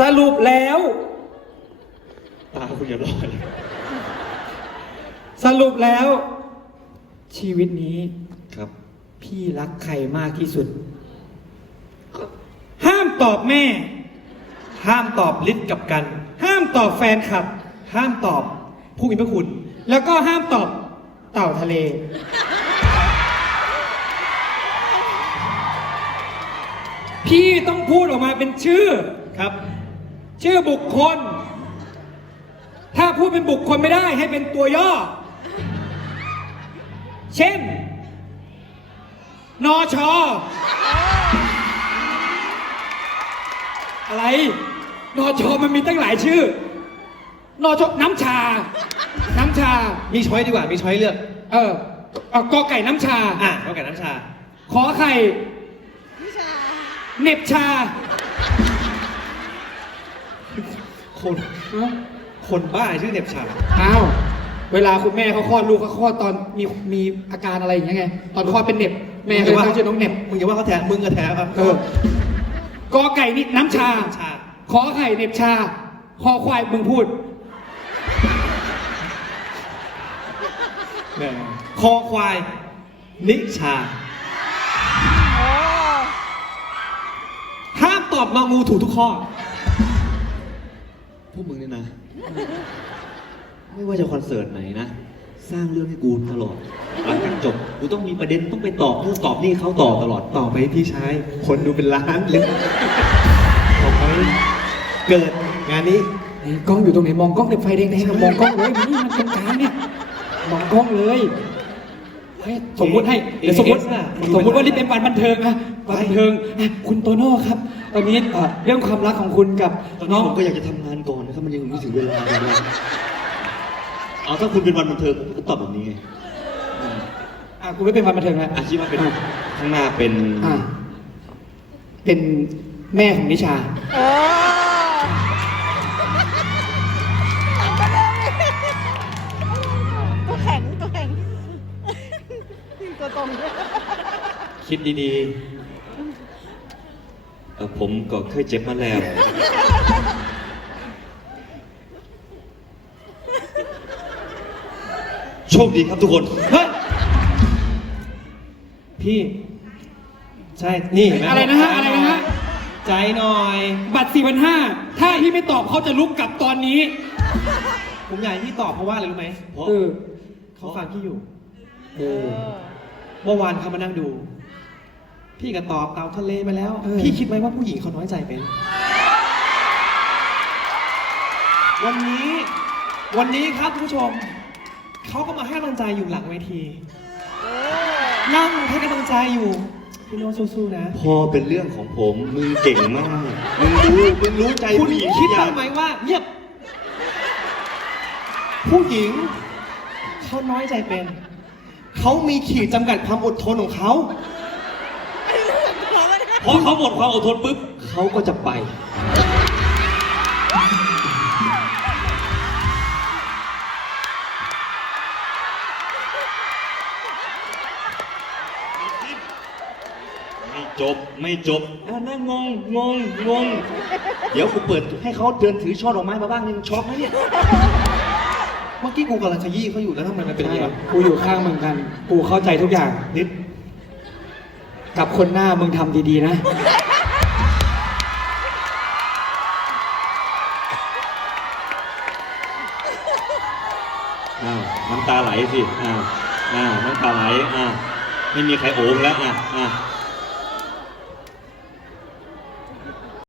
สรุปแล้ว ตาคุณอย่าลอยสรุปแล้ว ชีวิตนี้ครับ พี่รักใครมากที่สุด ห้ามตอบแม่ ห้ามตอบลิศกับกัน ห้ามตอบแฟนคลับ ห้ามตอบผู้มีพระคุณ แล้วก็ห้ามตอบเต่าทะเล พี่ต้องพูดออกมาเป็นชื่อครับ ชื่อบุคคล ถ้าพูดเป็นบุคคลไม่ได้ให้เป็นตัวย่อ เช่น นอชออะไร นอชอมันมีตั้งหลายชื่อ นอชอน้ำชา น้ำชา มีช้อยดีกว่า มีช้อยเลือก เออเอากอไก่น้ำชา อะข้าวไก่น้ำชา ขอไข่เหน็บชา คนคนบ้าชื่อเหน็บชาอ้าว เวลาคุณแม่เขาคลอดลูกเขาคลอดตอนมีมีอาการอะไรอย่างเงี้ยไง ตอนคลอดเป็นเหน็บ แม่เขาตั้งชื่อน้องเหน็บ มึงอย่าว่าเขาแทนมึงก็แทนครับ เออกอไก่นี่น้ำชา ชา ขอไข่เหน็บชา คอควายมึงพูด แหม่คอควาย นิชา ห้ามตอบมางูถูกทุกข้อ พวกมึงเนี่ยนะ ไม่ว่าจะคอนเสิร์ตไหนนะ สร้างเรื่องให้กูตลอดหลังจากจบกูต้องมีประเด็นต้องไปตอบนู่นตอบนี่เขาตอบตลอดต่อไปพี่ชายคนดูเป็นล้านหรือต่อไปเกิดงานนี้นี่กล้องอยู่ตรงไหนมองกล้องในไฟแดงๆอะมองกล้องเลยนี่มันตรงกลางเนี่ยมองกล้องเลย เฮ้ยสมมุติให้เดี๋ยวสมมติ AS น่ะสมมติว่านี่เป็นวันบันเทิงนะวันบันเทิงอะคุณโตโน่ครับ ตอนนี้เอ่อเรื่องความรักของคุณกับตอนน้นี้องผมก็อยากจะทำงานก่อนนะครับมันยังไม่ถึงเวลาเลยนะเอาถ้าคุณเป็นวันบันเทิงผมก็ตอบแบบนี้ไงอะคุณไม่เป็นวันบันเทิงแล้วอาชีพว่าเป็นข้างหน้าเป็น อะเป็นแม่ของนิชาโอ้ตั ตัวตรงด้วยคิดดีเออผมก็เคยเจ็บมาแล้ว โชคดีครับทุกคนๆเฮ้ยพี่ ใช่ นี่เห็นหมอะไรนะฮะอะไรนะฮะ ใจหน่อย บัตร4 5 0 0ถ้าพี่ไม่ตอบเขาจะลุกกลับตอนนี้ ผมอยากให้พี่ตอบเพราะว่าอะไรรู้ไหมเพราะ เออเขาฟังพี่อยู่ เออ เมื่อวานเขามานั่งดู พี่ก็ตอบเตาทะเลไปแล้วเออพี่คิดไหมว่าผู้หญิงเขาน้อยใจเป็น วันนี้วันนี้ครับคุณผู้ชม เขาก็มาให้กำลังใจอยู่หลังเวทีนั่งให้กำลังใจอยู่พี่โน้ตสู้ๆนะ พอเป็นเรื่องของผมมึงเก่งมากมึงรู้มึงรู้ใจคุณผู้หญิงคิดทุกอย่บ้างไหมว่าเงียบผู้หญิงเขาน้อยใจเป็น เขามีขีดจำกัดความอดทนของเขาพอเขาหมดความอดทนปุ๊บเขาก็จะไป ไม่จบไม่จบอะนั่งงงงงงง เดี๋ยวกูเปิดให้เขาเดินถือช่อดอกไม้มาบ้างนึงช็อกนะเนี่ยเมื่อกี้กูกำลังขยี้เขาอยู่แล้วทำไมมันเป็นอย่างนี้วะกูอยู่ข้างมึงกัน กูเข้าใจทุกอย่าง นิดกับคนหน้ามึงทำดีๆนะ อ้าวน้ำตาไหลสิอ้าวอ้าวน้ำตาไหลอ้าวไม่มีใครโอมแล้วอะอะ